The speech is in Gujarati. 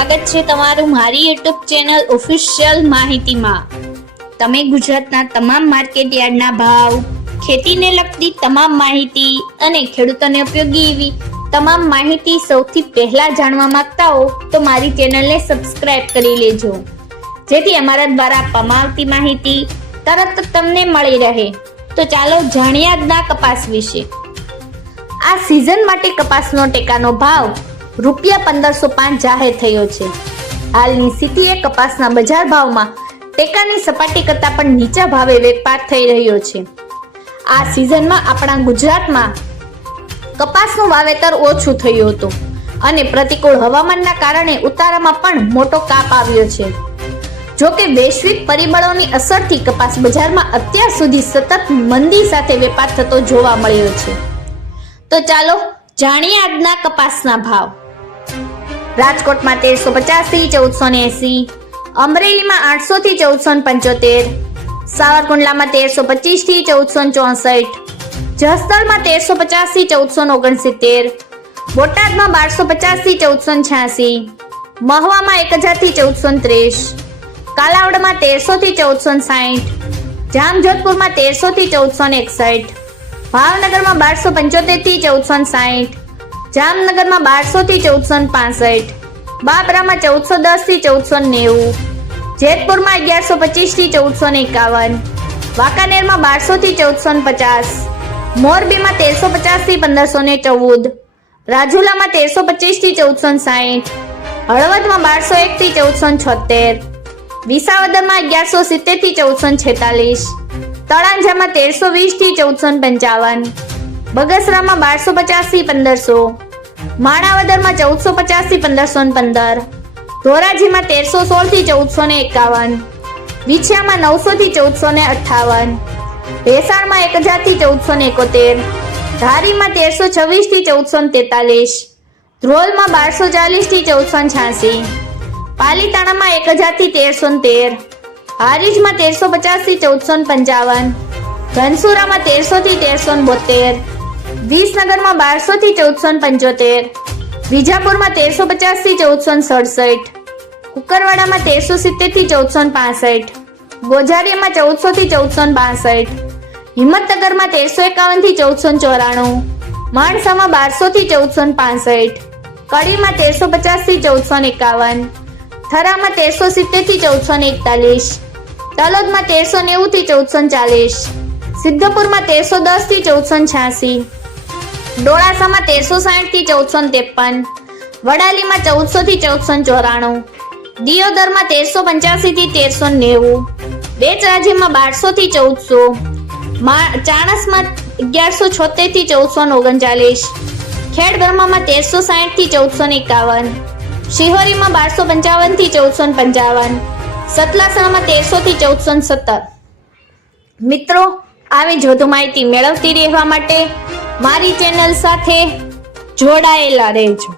સ્વાગત છે તમારું મારી YouTube ચેનલ ઓફિશિયલ માહિતીમાં। તમે ગુજરાતના તમામ માર્કેટ યાર્ડના ભાવ, ખેતીને લગતી તમામ માહિતી અને ખેડૂતોને ઉપયોગી એવી તમામ માહિતી સૌથી પહેલા જાણવા માંગતા હો તો મારી ચેનલને સબસ્ક્રાઇબ કરી લેજો, જેથી અમારા દ્વારા આપવામાં આવતી માહિતી તરત તમને મળી રહે। તો ચાલો જાણીએ આજના કપાસ વિશે। આ સિઝન માટે કપાસનો ટેકાનો ભાવ ₹1505 જાહેર થયો છે। હાલની સ્થિતિએ કપાસના બજાર ભાવમાં ટેકાની સપાટી કરતાં પણ નીચા ભાવે વેપાર થઈ રહ્યો છે। આ સિઝનમાં આપણા ગુજરાતમાં કપાસનું વાવેતર ઓછું થયું હતું અને પ્રતિકૂળ હવામાનના કારણે ઉતારામાં પણ મોટો કાપ આવ્યો છે। જો કે વૈશ્વિક પરિબળોની અસરથી કપાસ બજારમાં અત્યાર સુધી સતત મંદી સાથે વેપાર થતો જોવા મળ્યો છે। તો ચાલો જાણીએ આજના કપાસના ભાવ। રાજકોટમાં 1350 થી 1480, અમરેલીમાં 800 થી 1475, સાવરકુંડલામાં 1325 થી 1464, જસદણમાં 1350 થી 1469, બોટાદમાં 1250 થી 1486, મહવામાં 1000 થી 1430, કાલાવડમાં 1300 થી 1460, જામજોધપુરમાં 1300 થી 1461, ભાવનગરમાં 1275 થી 1460, જામનગરમાં 1200 થી 1465, બાબરામાં 1410 થી 1490, જેતપુરમાં 1125 થી 1451, વાંકાનેરમાં 1200 થી 1450, મોરબીમાં 1350 થી 1514, રાજુલામાં 1325 થી 1460, હળવદમાં 1201 થી 1476, વિસાવદરમાં 1170 થી 1446, તળાંજામાં 1320 થી 1455, બગસરામાં 1250 થી 1500, માણાવદરમાં 1450 થી 1515, ધોરાજીમાં 1316 થી 1451, વિછિયામાં 900 થી 1458, ભેસાણમાં 1000 થી 1471, ધારીમાં 1326 થી 1443, ધ્રોલમાં 1240 થી 1486, પાલીતાણામાં 1000 થી 1313, હારીજમાં 1350 થી 1455, ધનસુરામાં 1300 થી 1372, વિસનગરમાં 1200 થી 1475, વિજાપુરમાં 1350 થી 1467, કુકરવાડામાં 1370 થી 1465, ગોઝારીયામાં 1400 થી 1462, હિંમતનગરમાં 1351 થી 1494, માણસામાં 1200 થી 1465, કડીમાં 1350 થી 1451, થરામાં 1370 થી 1441, તલોદમાં 1390 થી 1440, સિદ્ધપુરમાં 1310 થી 1486, ડોળાસામાં 1360 થી 1453, વડાલીમાં 1400 થી 1494, દિયોદરમાં 1385 થી 1390, બેચરાજીમાં 1200 થી 1400, ચાણસમાં 1176 થી 1439, ખેડબ્રહ્મામાં 1360 થી 1451, શિહોરીમાં 1255 થી 1455, સતલાસણામાં 1300 થી 1417। મિત્રો, આવી જ વધુ માહિતી મેળવતી રહેવા માટે મારી ચેનલ સાથે જોડાયેલા રહેજો।